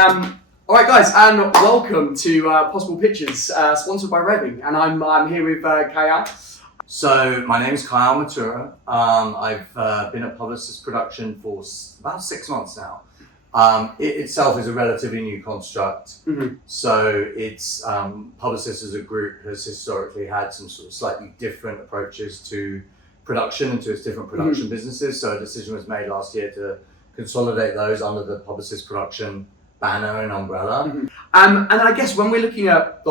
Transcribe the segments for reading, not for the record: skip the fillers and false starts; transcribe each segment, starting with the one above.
All right, guys, and welcome to Possible Pictures, sponsored by Revving, and I'm here with Cayal. So my name is Cayal Mathura. I've been at Publicis Production for about 6 months now. It itself is a relatively new construct. Mm-hmm. So it's Publicis as a group has historically had some sort of slightly different approaches to production and to its different production businesses. So a decision was made last year to consolidate those under the Publicis Production banner and umbrella. Mm-hmm. And I guess when we're looking at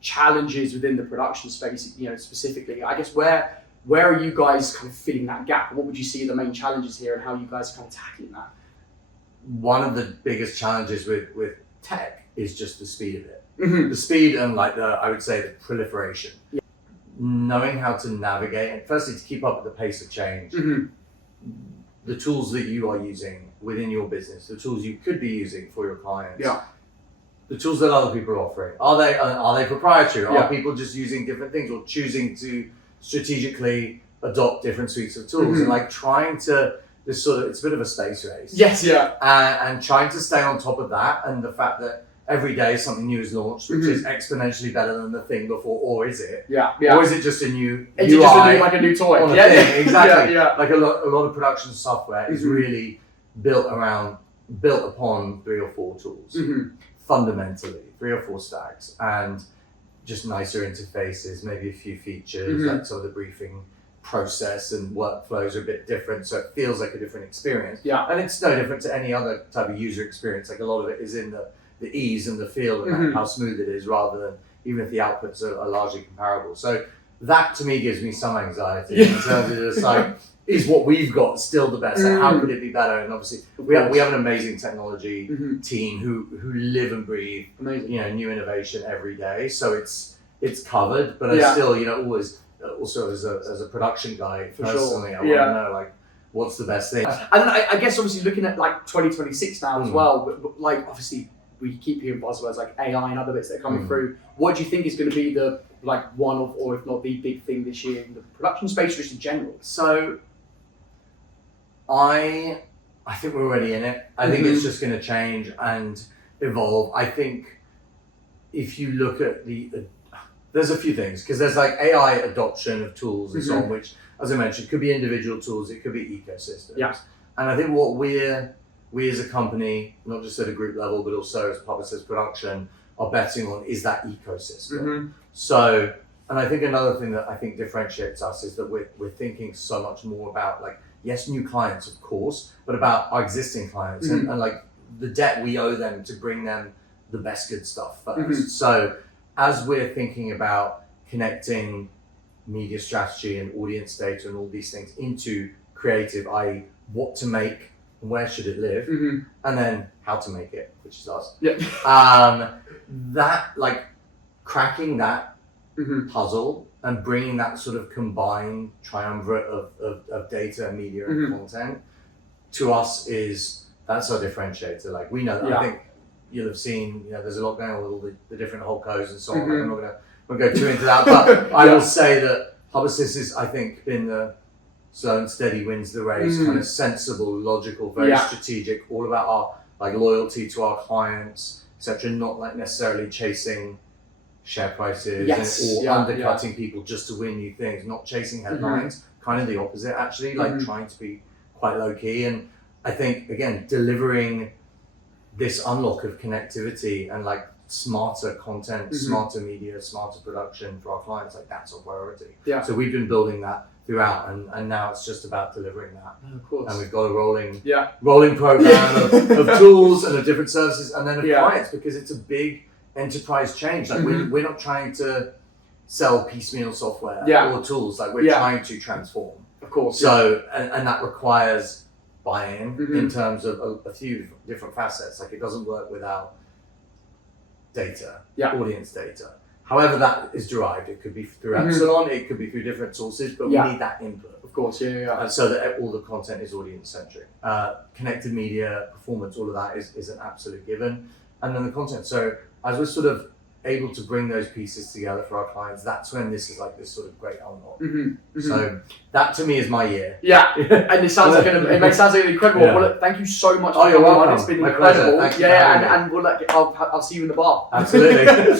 challenges within the production space, specifically, I guess where are you guys kind of filling that gap? What would you see are the main challenges here, and how you guys are kind of tackling that? One of the biggest challenges with tech is just the speed of it. Mm-hmm. The speed and I would say the proliferation. Yeah. Knowing how to navigate, and firstly to keep up with the pace of change. Mm-hmm. The tools that you are using within your business, the tools you could be using for your clients, the tools that other people are offering, are they proprietary? Are people just using different things or choosing to strategically adopt different suites of tools? And trying to it's a bit of a space race. Yes, yeah. And trying to stay on top of that, and the fact that every day something new is launched, which is exponentially better than the thing before, or is it? Yeah. Or is it just a new Is UI? it just like a new toy? On a thing? Exactly. Yeah. Like a lot of production software is really built upon 3 or 4 tools, fundamentally 3 or 4 stacks, and just nicer interfaces, maybe a few features, like some of the briefing process and workflows are a bit different, so it feels like a different experience. Yeah. And it's no different to any other type of user experience. Like a lot of it is in the ease and the feel and how smooth it is, rather than even if the outputs are largely comparable. So that to me gives me some anxiety in terms of just is what we've got still the best? How could it be better? And obviously we have an amazing technology team who live and breathe new innovation every day. So it's covered, but I still always also as a production guy personally, I want to know what's the best thing. And then I guess obviously looking at 2026 now as well, but obviously we keep hearing buzzwords like AI and other bits that are coming through. What do you think is going to be the one of, or if not the big thing this year in the production space, just in general? So I think we're already in it. I think it's just going to change and evolve. I think if you look at there's a few things, because there's AI adoption of tools and so on, which, as I mentioned, could be individual tools, it could be ecosystems. Yeah. And I think what we as a company, not just at a group level, but also as Publicis Production, are betting on is that ecosystem. So, and I think another thing that I think differentiates us is that we're thinking so much more about yes, new clients, of course, but about our existing clients and the debt we owe them to bring them the best good stuff first. So as we're thinking about connecting media strategy and audience data and all these things into creative, i.e. what to make and where should it live, and then how to make it, which is us. Yeah. That cracking that puzzle and bringing that sort of combined triumvirate of data and media and content to us that's our differentiator. We know that. I think you'll have seen, there's a lot going on with all the different holdcos and so on. I'm not going to go too into that, but I will say that Publicis has, I think, been the slow and steady wins the race, kind of sensible, logical, very strategic, all about our loyalty to our clients, etc. Not necessarily chasing share prices or undercutting people just to win new things, not chasing headlines, kind of the opposite actually, trying to be quite low key. And I think, again, delivering this unlock of connectivity and smarter content, smarter media, smarter production for our clients, that's our priority. Yeah. So we've been building that throughout, and now it's just about delivering that. Of course. And we've got a rolling program of tools and of different services, and then of clients, because it's a big enterprise change. We're not trying to sell piecemeal software or tools. We're trying to transform. Of course. So and that requires buy-in in terms of a few different facets. It doesn't work without data, audience data. However that is derived, it could be through Epsilon, it could be through different sources, but we need that input. Of course, so that all the content is audience-centric. Connected media, performance, all of that is an absolute given. And then the content. So as we're sort of able to bring those pieces together for our clients, that's when this is like this sort of great unlock. Mm-hmm. So that to me is my year. Yeah, and it sounds like it sounds like an incredible. Yeah. Well, look, thank you so much. Oh, for you're coming on. welcome. It's been My incredible. pleasure. Thank you for having me. And we'll I'll see you in the bar. Absolutely.